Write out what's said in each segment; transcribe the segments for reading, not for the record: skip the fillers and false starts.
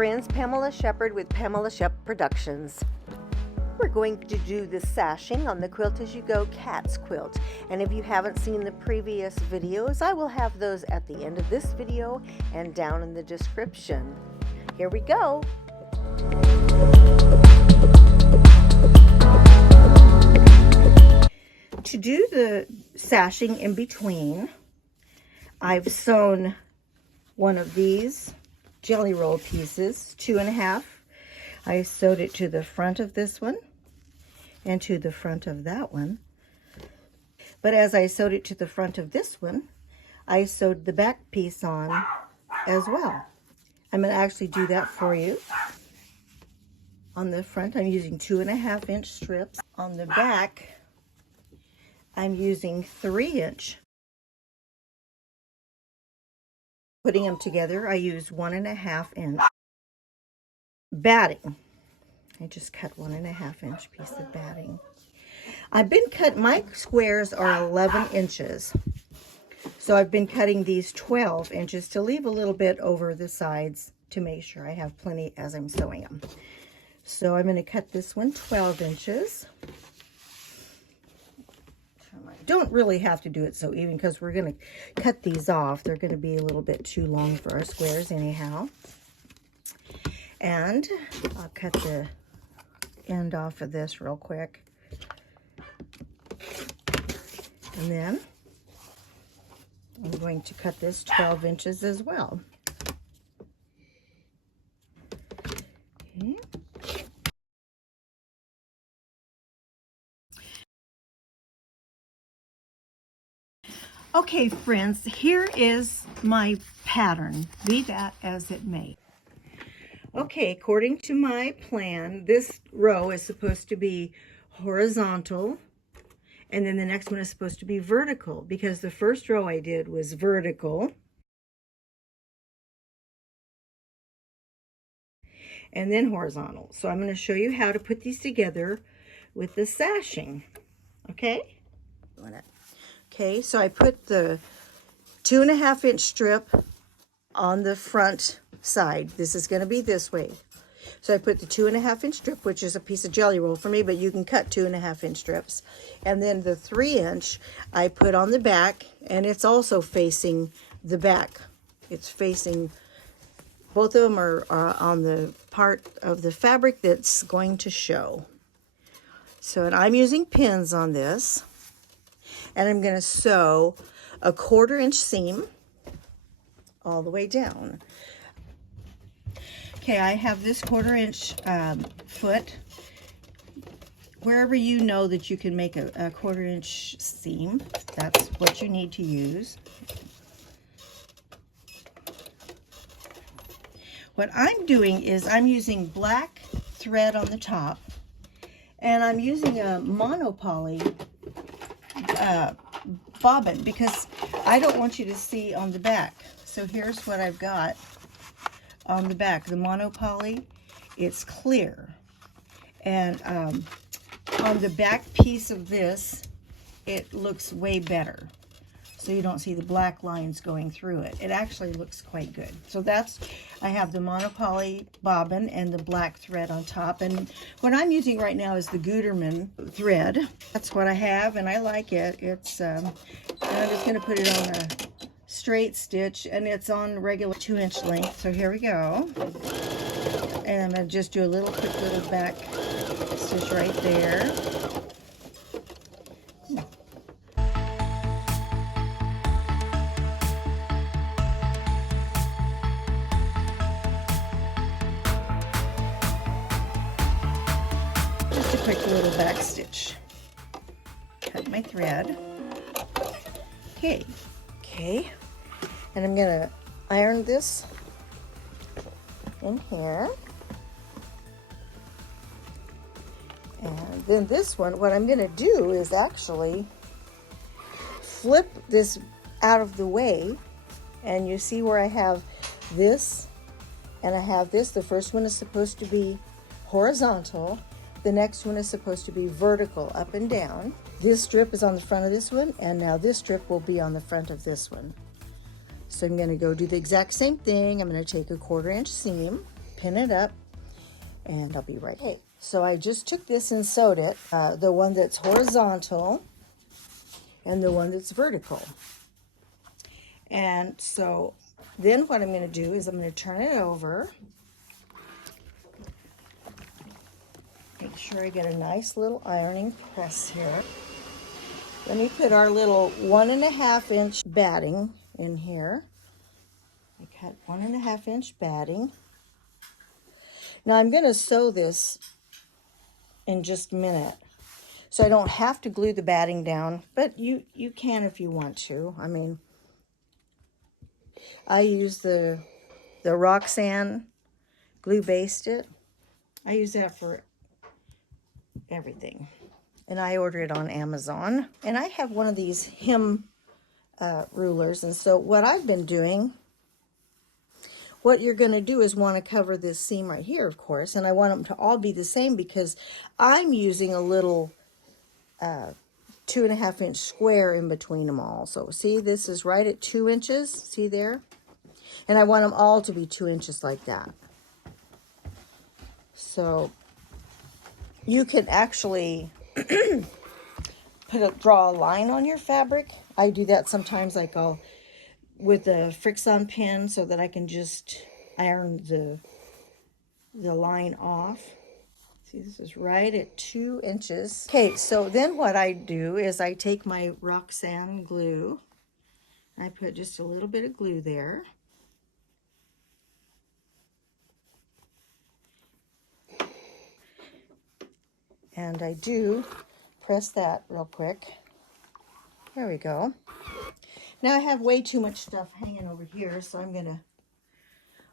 friends, Pamela Shepard with Pamela Shep Productions. We're going to do the sashing on the Quilt As You Go Cats quilt. And if you haven't seen the previous videos, I will have those at the end of this video and down in the description. Here we go. To do the sashing in between, I've sewn one of these jelly roll pieces, 2.5. I sewed it to the front of this one and to the front of that one. But as I sewed it to the front of this one, I sewed the back piece on as well. I'm going to actually do that for you. On the front, I'm using 2.5-inch strips. On the back, I'm using 3-inch. Putting them together, I use 1.5-inch batting. I just cut 1.5-inch piece of batting. My squares are 11 inches. So I've been cutting these 12 inches to leave a little bit over the sides to make sure I have plenty as I'm sewing them. So I'm going to cut this one 12 inches. Don't really have to do it so even because we're going to cut these off. They're going to be a little bit too long for our squares anyhow. And I'll cut the end off of this real quick. And then I'm going to cut this 12 inches as well. Okay. Okay, friends, here is my pattern, be that as it may. Okay, according to my plan, this row is supposed to be horizontal, and then the next one is supposed to be vertical, because the first row I did was vertical. And then horizontal. So I'm going to show you how to put these together with the sashing. Okay? Okay, so I put the 2.5-inch strip on the front side. This is going to be this way. So I put the 2.5-inch strip, which is a piece of jelly roll for me, but you can cut 2.5-inch strips. And then the 3-inch I put on the back, and it's also facing the back. It's facing, both of them are on the part of the fabric that's going to show. So, and I'm using pins on this. And I'm going to sew a 1/4-inch seam all the way down. Okay, I have this 1/4-inch foot. Wherever you know that you can make a 1/4-inch seam, that's what you need to use. What I'm doing is I'm using black thread on the top, and I'm using a monopoly bobbin because I don't want you to see on the back. So here's what I've got on the back. The monopoly, it's clear. And on the back piece of this, it looks way better. So you don't see the black lines going through it. It actually looks quite good. So I have the monopoly bobbin and the black thread on top. And what I'm using right now is the Gutermann thread. That's what I have, and I like it. It's, and I'm just gonna put it on a straight stitch, and it's on regular 2-inch length. So here we go. And I'm gonna just do a quick little back stitch right there. Just a quick little back stitch. Cut my thread. Okay. And I'm gonna iron this in here. And then this one, what I'm gonna do is actually flip this out of the way, and you see where I have this and I have this. The first one is supposed to be horizontal. The next one is supposed to be vertical, up and down. This strip is on the front of this one, and now this strip will be on the front of this one. So I'm going to go do the exact same thing. I'm going to take a 1/4-inch seam, pin it up, and I'll be right back. Okay, so I just took this and sewed it, the one that's horizontal and the one that's vertical. And so then what I'm going to do is I'm going to turn it over. Make sure I get a nice little ironing press here. Let me put our little 1.5 inch batting in here. I cut 1.5 inch batting. Now I'm going to sew this in just a minute. So I don't have to glue the batting down, but you can if you want to. I mean, I use the Roxanne glue basted. I use that for everything. And I order it on Amazon. And I have one of these hem rulers. And so what I've been doing, what you're going to do is want to cover this seam right here, of course. And I want them to all be the same because I'm using a little 2.5 inch square in between them all. So see, this is right at 2 inches. See there? And I want them all to be 2 inches like that. So you can actually draw a line on your fabric. I do that sometimes, like I'll with a Fix-On pin so that I can just iron the line off. See, this is right at 2 inches. Okay, so then what I do is I take my Roxanne glue. I put just a little bit of glue there. And I do press that real quick. There we go. Now I have way too much stuff hanging over here, so I'm gonna,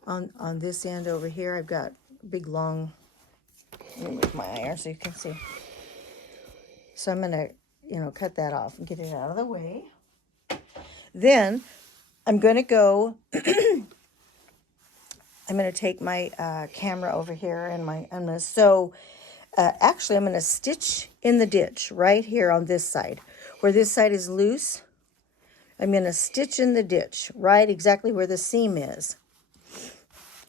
on this end over here, I've got a big long, let me move my iron so you can see. So I'm gonna, cut that off and get it out of the way. Then I'm gonna go, I'm gonna take my camera over here and I'm gonna sew. Actually, I'm going to stitch in the ditch right here on this side. Where this side is loose, I'm going to stitch in the ditch right exactly where the seam is.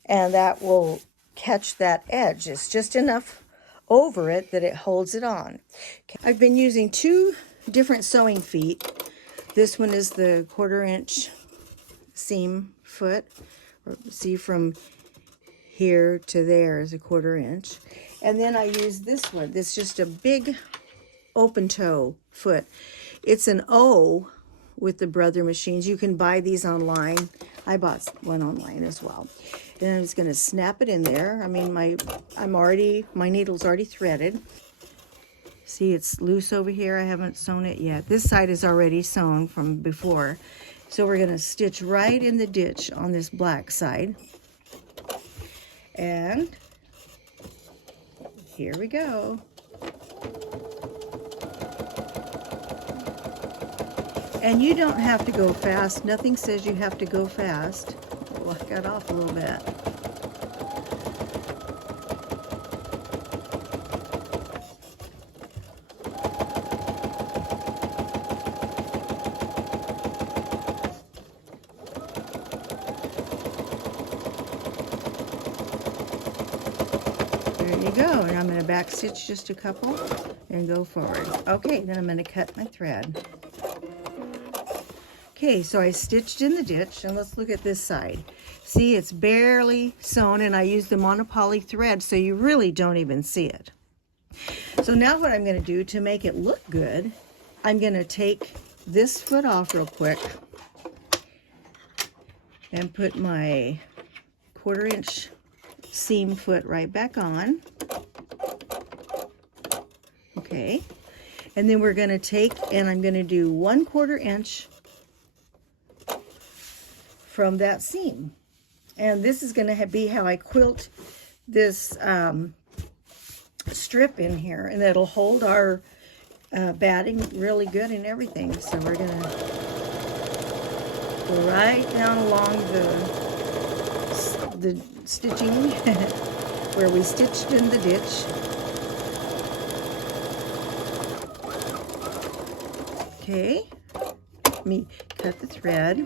And that will catch that edge. It's just enough over it that it holds it on. Okay. I've been using 2 different sewing feet. This one is the 1/4 inch seam foot. See, from here to there is a 1/4 inch. And then I use this one. This is just a big open toe foot. It's an O with the Brother machines. You can buy these online. I bought one online as well. And I'm just going to snap it in there. I mean, my needle's already threaded. See, it's loose over here. I haven't sewn it yet. This side is already sewn from before. So we're going to stitch right in the ditch on this black side. And here we go. And you don't have to go fast. Nothing says you have to go fast. Well, I got off a little bit. There you go. And I'm going to back stitch just a couple and go forward. Okay, then I'm going to cut my thread. Okay, so I stitched in the ditch, and let's look at this side. See, it's barely sewn, and I used the monopoly thread, so you really don't even see it. So now what I'm going to do to make it look good, I'm going to take this foot off real quick and put my 1/4 inch seam foot right back on. Okay, and then we're going to take, and I'm going to do 1/4 inch from that seam. And this is going to be how I quilt this strip in here, and that'll hold our batting really good and everything. So we're going to go right down along the stitching where we stitched in the ditch. Okay, let me cut the thread.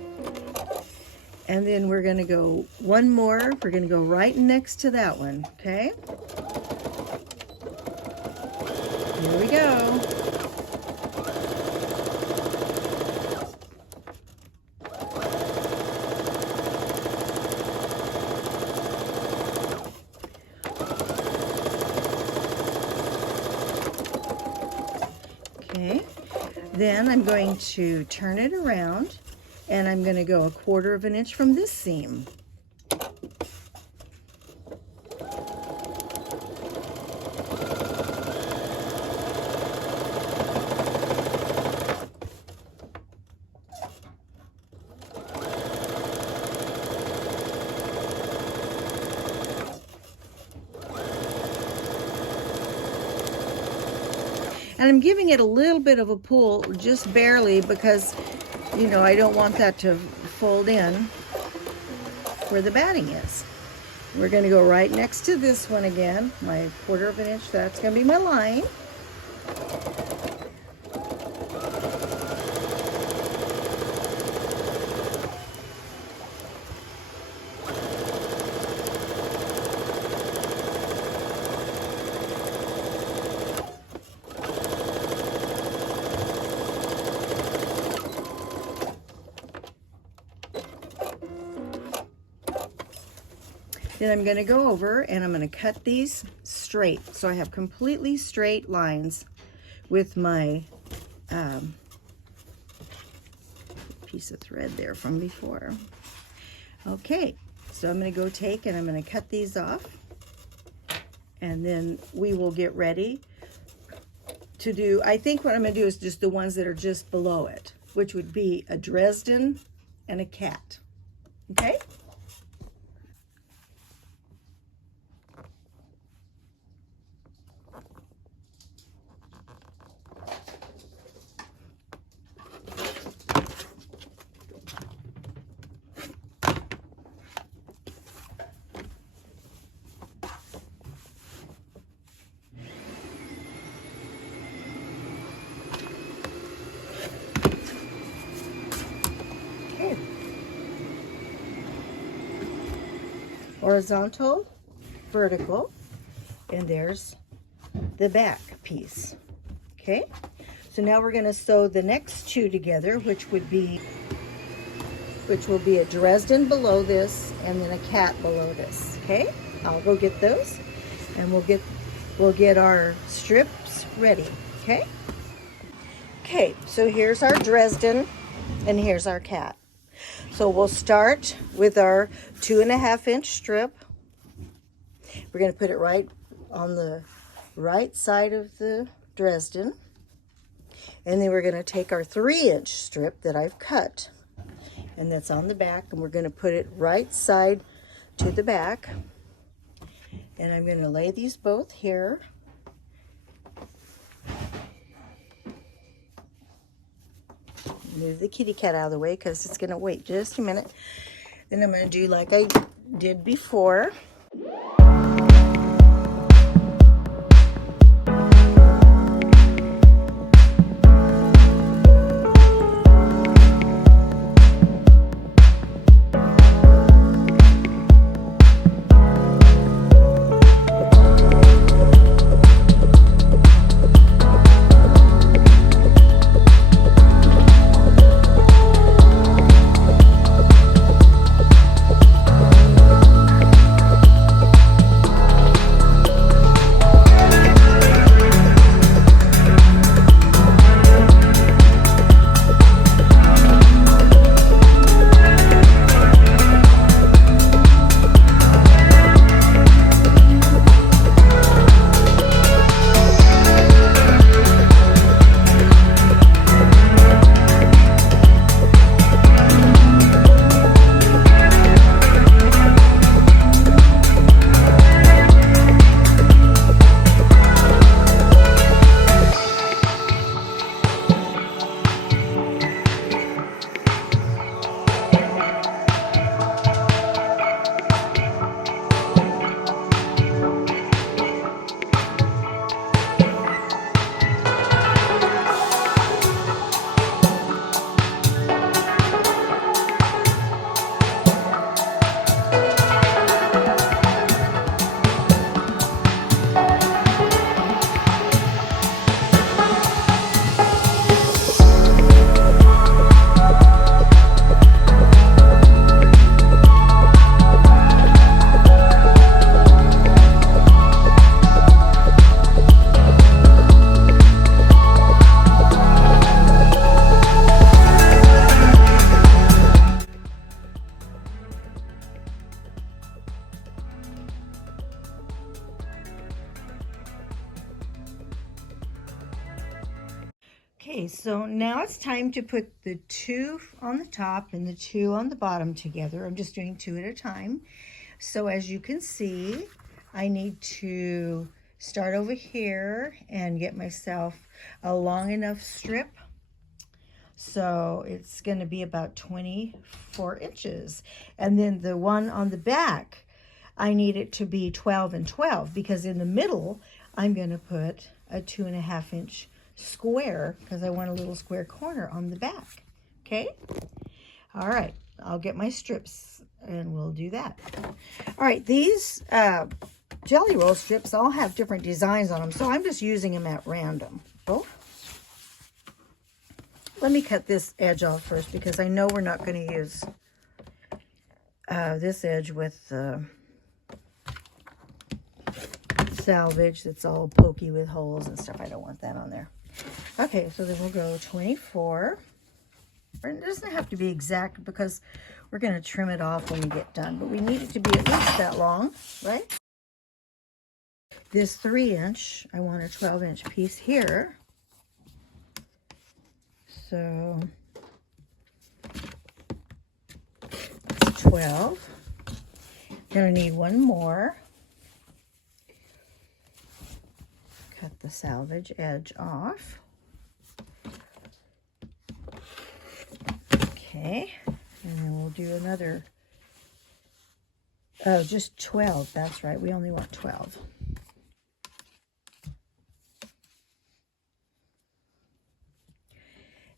And then we're going to go one more. We're going to go right next to that one, okay? Here we go. Okay, then I'm going to turn it around and I'm going to go 1/4 of an inch from this seam. And I'm giving it a little bit of a pull, just barely, because, you know, I don't want that to fold in where the batting is. We're going to go right next to this one again, my 1/4 of an inch. That's going to be my line. Then I'm going to go over and I'm going to cut these straight. So I have completely straight lines with my piece of thread there from before. Okay, so I'm going to go take and I'm going to cut these off. And then we will get ready to do, I think what I'm going to do is just the ones that are just below it, which would be a Dresden and a cat. Okay? Horizontal, vertical, and there's the back piece. Okay, so now we're going to sew the next two together, which will be a Dresden below this and then a cat below this. Okay, I'll go get those and we'll get our strips ready. Okay, so here's our Dresden and here's our cat. So we'll start with our 2.5 inch strip. We're going to put it right on the right side of the Dresden. And then we're going to take our 3 inch strip that I've cut. And that's on the back. And we're going to put it right side to the back. And I'm going to lay these both here. Move the kitty cat out of the way because it's going to wait just a minute. Then I'm going to do like I did before. Okay, so now it's time to put the 2 on the top and the 2 on the bottom together. I'm just doing 2 at a time. So as you can see, I need to start over here and get myself a long enough strip. So it's going to be about 24 inches. And then the one on the back, I need it to be 12 and 12 because in the middle, I'm going to put a 2.5 inch square because I want a little square corner on the back. Okay? All right, I'll get my strips and we'll do that. All right, these jelly roll strips all have different designs on them, so I'm just using them at random. Oh. Let me cut this edge off first because I know we're not going to use this edge with salvage that's all pokey with holes and stuff. I don't want that on there. Okay, so then we'll go 24. It doesn't have to be exact because we're going to trim it off when we get done, but we need it to be at least that long, right? This 3-inch, I want a 12-inch piece here. So 12. Gonna need one more. Cut the salvage edge off. Okay, and then we'll do another. Oh, just 12. That's right. We only want 12.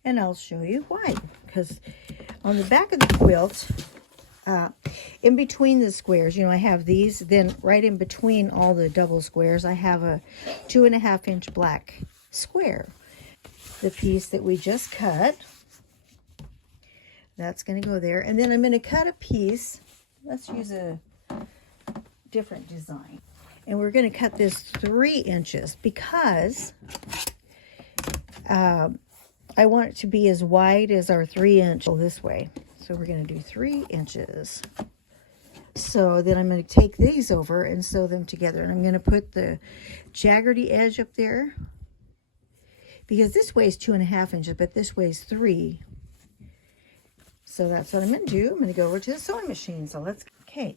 And I'll show you why. Because on the back of the quilt, in between the squares, you know, I have these. Then right in between all the double squares, I have a 2.5 inch black square. The piece that we just cut, that's going to go there. And then I'm going to cut a piece. Let's use a different design. And we're going to cut this 3 inches because I want it to be as wide as our 3-inch this way. So we're going to do 3 inches. So then I'm going to take these over and sew them together. And I'm going to put the jaggery edge up there because this weighs 2.5 inches, but this weighs 3. So that's what I'm going to do. I'm going to go over to the sewing machine. So okay.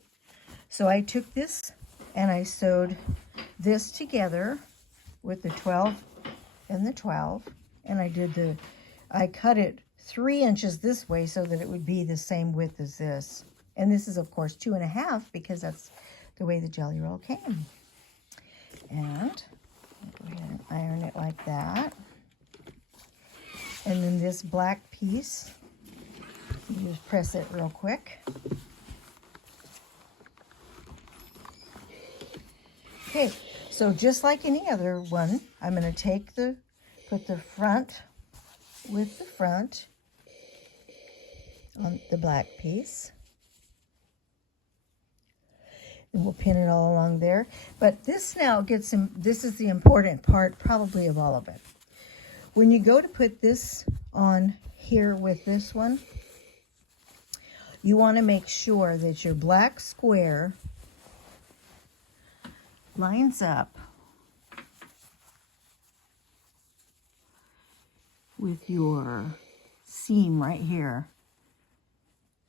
So I took this and I sewed this together with the 12 and the 12. And I cut it 3 inches this way so that it would be the same width as this. And this is, of course, 2.5 because that's the way the jelly roll came. And go ahead and iron it like that. And then this black piece, you just press it real quick. Okay, so just like any other one, I'm going to put the front with the front on the black piece. And we'll pin it all along there. But this now gets some, this is the important part probably of all of it. When you go to put this on here with this one, you want to make sure that your black square lines up with your seam right here.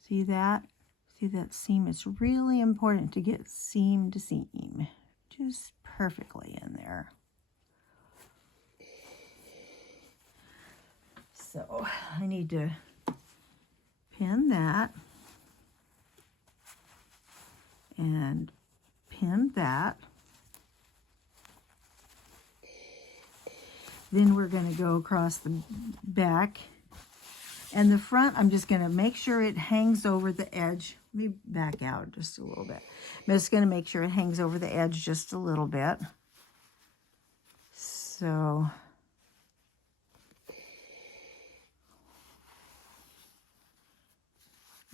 See that? See that seam? It's really important to get seam to seam just perfectly in there. So I need to pin that and pin that. Then we're going to go across the back. And the front, I'm just going to make sure it hangs over the edge. Let me back out just a little bit. I'm just going to make sure it hangs over the edge just a little bit. So,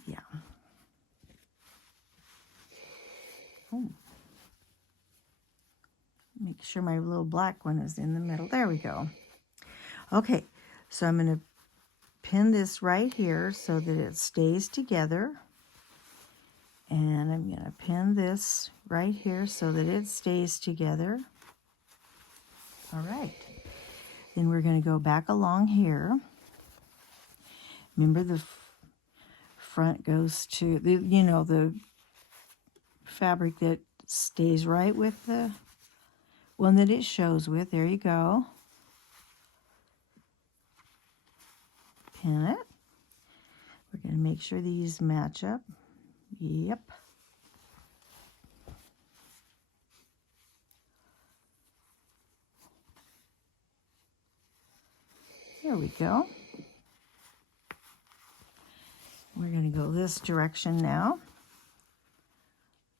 yeah. Oh. Make sure my little black one is in the middle. There we go. Okay, so I'm going to pin this right here so that it stays together. And I'm going to pin this right here so that it stays together. All right. Then we're going to go back along here. Remember the front goes to, the fabric that stays right with the one that it shows with. There you go. Pin it. We're going to make sure these match up. Yep. There we go. We're going to go this direction now.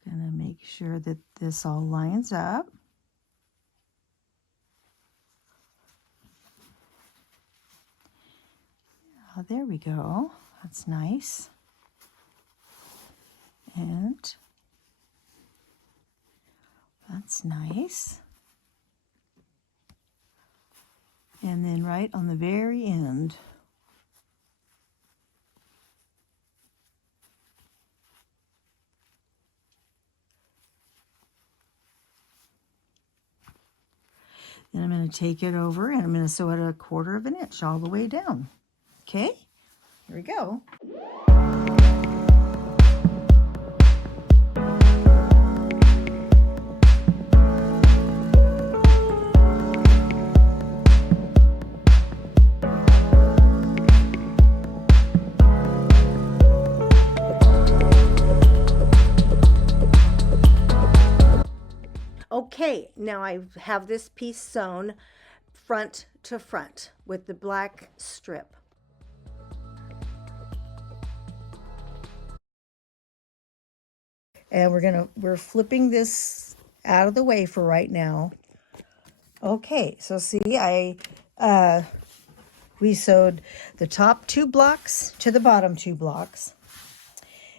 Going to make sure that this all lines up. Oh, there we go. That's nice. And that's nice. And then right on the very end, then I'm going to take it over and I'm going to sew it 1/4 inch all the way down. Okay, here we go. Okay, now I have this piece sewn front to front with the black strip. And we're flipping this out of the way for right now. Okay, so see, we sewed the top 2 blocks to the bottom 2 blocks.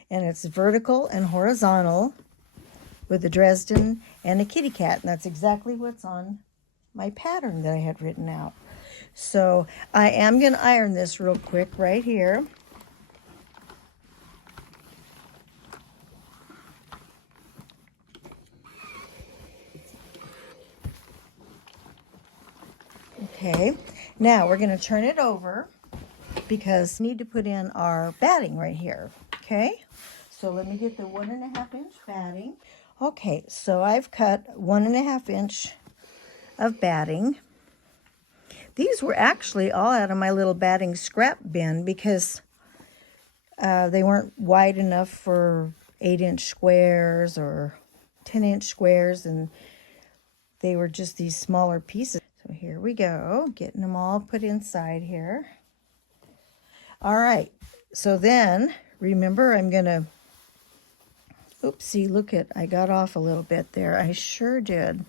And it's vertical and horizontal with a Dresden and a kitty cat. And that's exactly what's on my pattern that I had written out. So I am going to iron this real quick right here. Okay, now we're going to turn it over because we need to put in our batting right here. Okay, so let me get the 1.5 inch batting. Okay, so I've cut 1.5 inch of batting. These were actually all out of my little batting scrap bin because they weren't wide enough for 8-inch squares or 10-inch squares, and they were just these smaller pieces. So here we go, getting them all put inside here. All right, so then remember I'm gonna, oopsie, look it, I got off a little bit there. I sure did.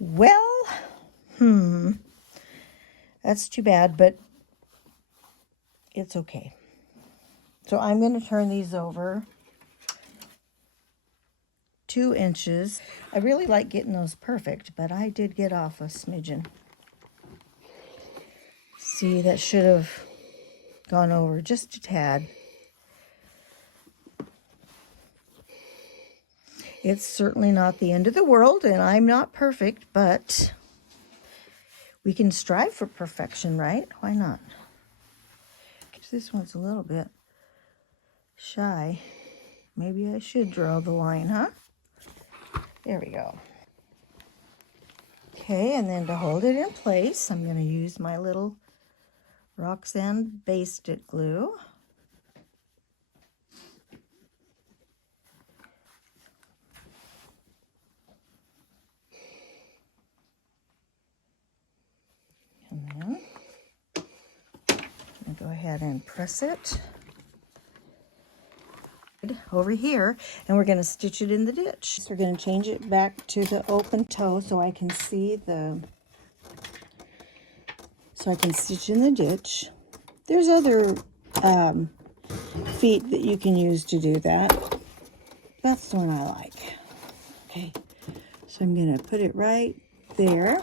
Well, that's too bad, but it's okay. So I'm going to turn these over 2 inches. I really like getting those perfect, but I did get off a smidgen. See, that should have gone over just a tad. It's certainly not the end of the world, and I'm not perfect, but we can strive for perfection, right? Why not? This one's a little bit shy. Maybe I should draw the line, huh? There we go. Okay, and then to hold it in place, I'm going to use my little Roxanne Basted glue. And then I'm going to go ahead and press it over here, and we're going to stitch it in the ditch. So we're going to change it back to the open toe so I can see so I can stitch in the ditch. There's other feet that you can use to do that. That's the one I like. Okay, so I'm going to put it right there.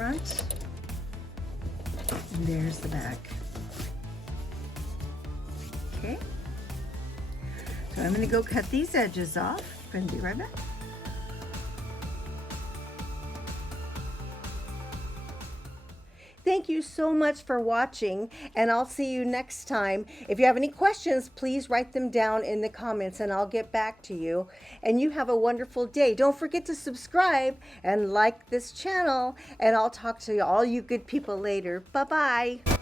front. And there's the back. Okay. So I'm going to go cut these edges off. I'm going to be right back. Thank you so much for watching, and I'll see you next time. If you have any questions, please write them down in the comments and I'll get back to you. And you have a wonderful day. Don't forget to subscribe and like this channel, and I'll talk to all you good people later. Bye-bye.